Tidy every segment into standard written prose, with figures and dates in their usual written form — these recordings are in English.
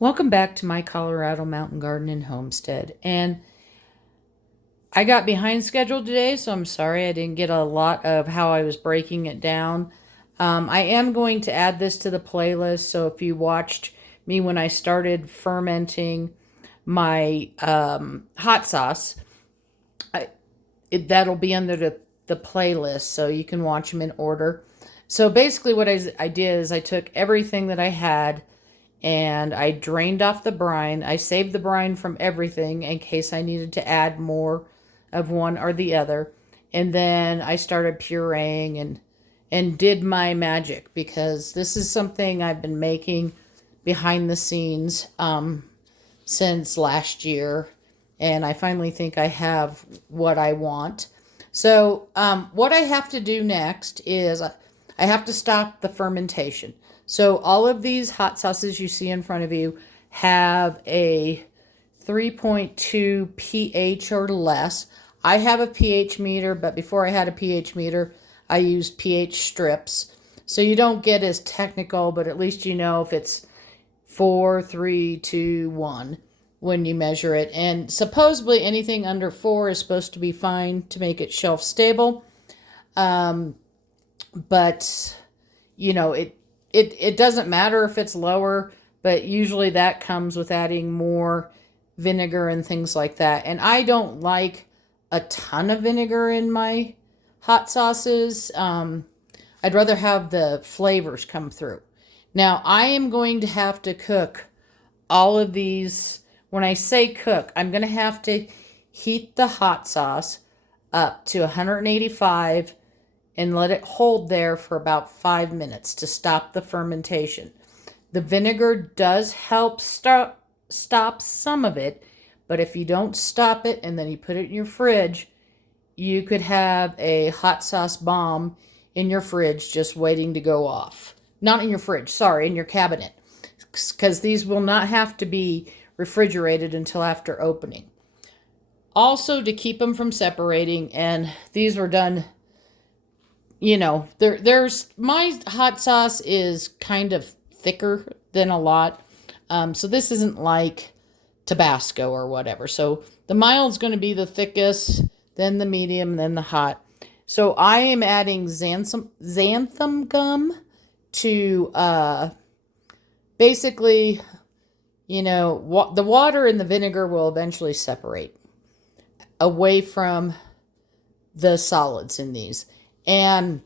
Welcome back to my Colorado mountain garden and homestead. And I got behind schedule today, so I'm sorry I didn't get a lot of how I was breaking it down. I am going to add this to the playlist, so if you watched me when I started fermenting my hot sauce, that'll be under the playlist, so you can watch them in order. So basically what I did is I took everything that I had and I drained off the brine. I saved the brine from everything in case I needed to add more of one or the other. And then I started pureeing and did my magic, because this is something I've been making behind the scenes since last year. And I finally think I have what I want. So what I have to do next is I have to stop the fermentation. So all of these hot sauces you see in front of you have a 3.2 pH or less. I have a pH meter, but before I had a pH meter, I used pH strips. So you don't get as technical, but at least you know if it's 4, 3, 2, 1 when you measure it. And supposedly anything under 4 is supposed to be fine to make it shelf stable. But, you know, it doesn't matter if it's lower, but usually that comes with adding more vinegar and things like that. And I don't like a ton of vinegar in my hot sauces. I'd rather have the flavors come through. Now, I am going to have to cook all of these. When I say cook, I'm going to have to heat the hot sauce up to 185 and let it hold there for about 5 minutes to stop the fermentation. The vinegar does help stop some of it, but if you don't stop it and then you put it in your fridge, you could have a hot sauce bomb in your fridge just waiting to go off. Not in your fridge, sorry, in your cabinet, because these will not have to be refrigerated until after opening. Also, to keep them from separating, and these were done, you know, there's my hot sauce is kind of thicker than a lot. So this isn't like Tabasco or whatever. So the mild's going to be the thickest, then the medium, then the hot. So I am adding xanthan gum to basically, you know, the water and the vinegar will eventually separate away from the solids in these. And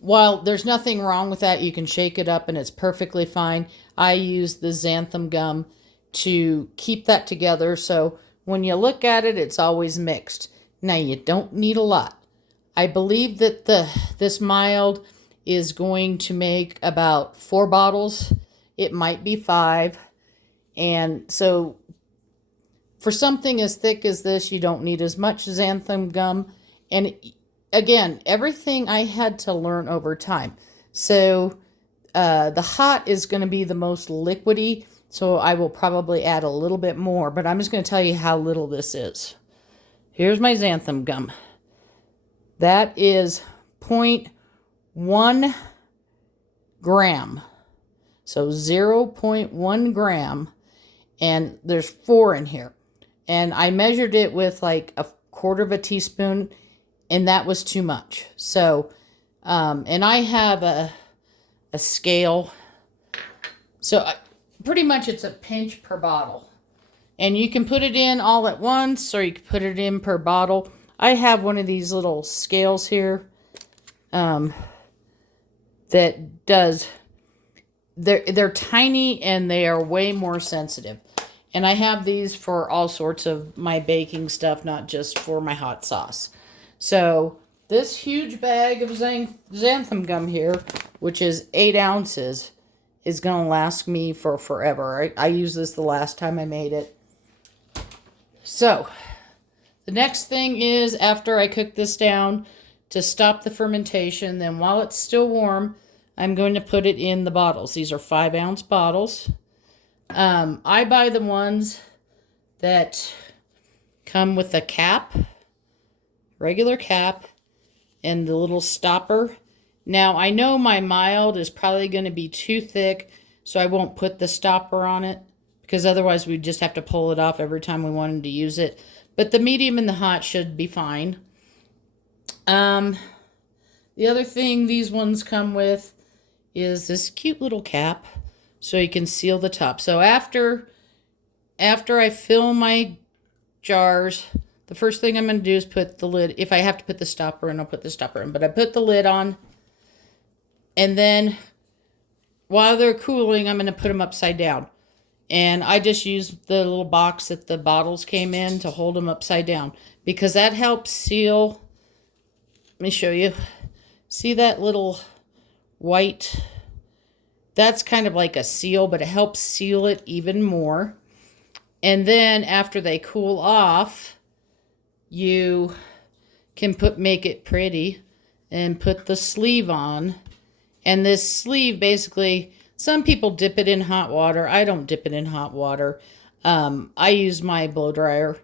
while there's nothing wrong with that, you can shake it up and it's perfectly fine. I use the xanthan gum to keep that together, so when you look at it, it's always mixed. Now, you don't need a lot. I believe that this mild is going to make about 4 bottles. It might be 5. And so for something as thick as this, you don't need as much xanthan gum. And again, everything I had to learn over time. So the hot is going to be the most liquidy, so I will probably add a little bit more, but I'm just going to tell you how little this is. Here's my xanthan gum. That is 0.1 gram. So 0.1 gram, and there's 4 in here. And I measured it with like a quarter of a teaspoon, and that was too much. So, and I have a scale. So pretty much it's a pinch per bottle. And you can put it in all at once, or you can put it in per bottle. I have one of these little scales here that does, they're tiny and they are way more sensitive. And I have these for all sorts of my baking stuff, not just for my hot sauce. So this huge bag of xanthan gum here, which is 8 ounces, is going to last me for forever. I used this the last time I made it. So the next thing is, after I cook this down to stop the fermentation, then while it's still warm, I'm going to put it in the bottles. These are 5-ounce bottles. I buy the ones that come with a cap, regular cap, and the little stopper. Now, I know my mild is probably going to be too thick, so I won't put the stopper on it. because otherwise we'd just have to pull it off every time we wanted to use it. But the medium and the hot should be fine. The other thing these ones come with is this cute little cap so you can seal the top. So after I fill my jars, the first thing I'm going to do is put the lid. If I have to put the stopper in, I'll put the stopper in. But I put the lid on. And then while they're cooling, I'm going to put them upside down. And I just use the little box that the bottles came in to hold them upside down, because that helps seal. Let me show you. See that little white? That's kind of like a seal, but it helps seal it even more. And then after they cool off, you can make it pretty and put the sleeve on. And this sleeve, basically, some people dip it in hot water. I don't dip it in hot water. I use my blow dryer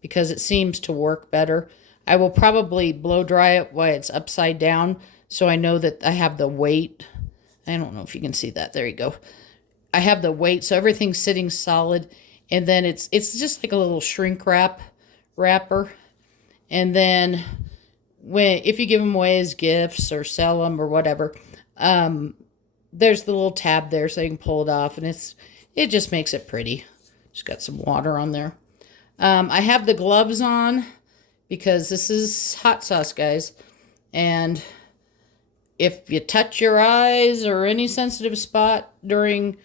because it seems to work better. I will probably blow dry it while it's upside down, so I know that I have the weight. I don't know if you can see that. There you go. I have the weight, so everything's sitting solid. And then it's just like a little shrink wrapper. And then if you give them away as gifts or sell them or whatever, there's the little tab there so you can pull it off, and it just makes it pretty. Just got some water on there. I have the gloves on because this is hot sauce, guys. And if you touch your eyes or any sensitive spot during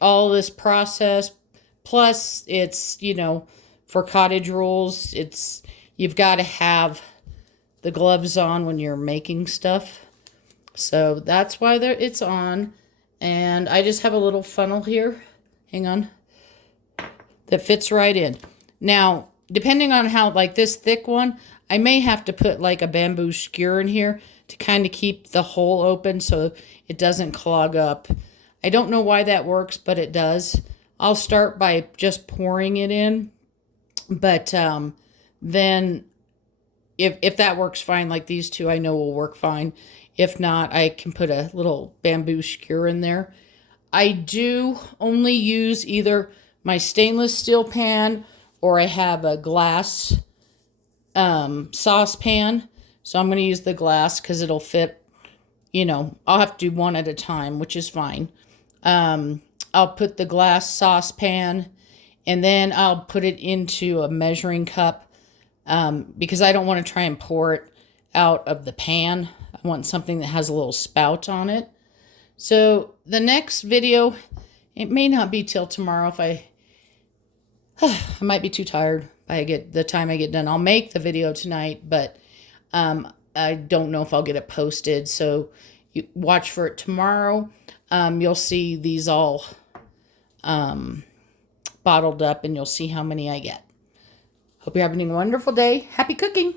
all this process, plus it's, for cottage rules, you've got to have the gloves on when you're making stuff. So that's why it's on. And I just have a little funnel here. Hang on. That fits right in. Now, depending on how, like this thick one, I may have to put like a bamboo skewer in here to kind of keep the hole open so it doesn't clog up. I don't know why that works, but it does. I'll start by just pouring it in. But then if that works fine, like these two I know will work fine. If not, I can put a little bamboo skewer in there. I do only use either my stainless steel pan or I have a glass saucepan. So I'm going to use the glass because it'll fit, I'll have to do one at a time, which is fine. I'll put the glass saucepan and then I'll put it into a measuring cup because I don't want to try and pour it out of the pan. I want something that has a little spout on it. So the next video, it may not be till tomorrow if I might be too tired by the time I get done. I'll make the video tonight, but I don't know if I'll get it posted. So you watch for it tomorrow. You'll see these all bottled up and you'll see how many I get. Hope you're having a wonderful day. Happy cooking.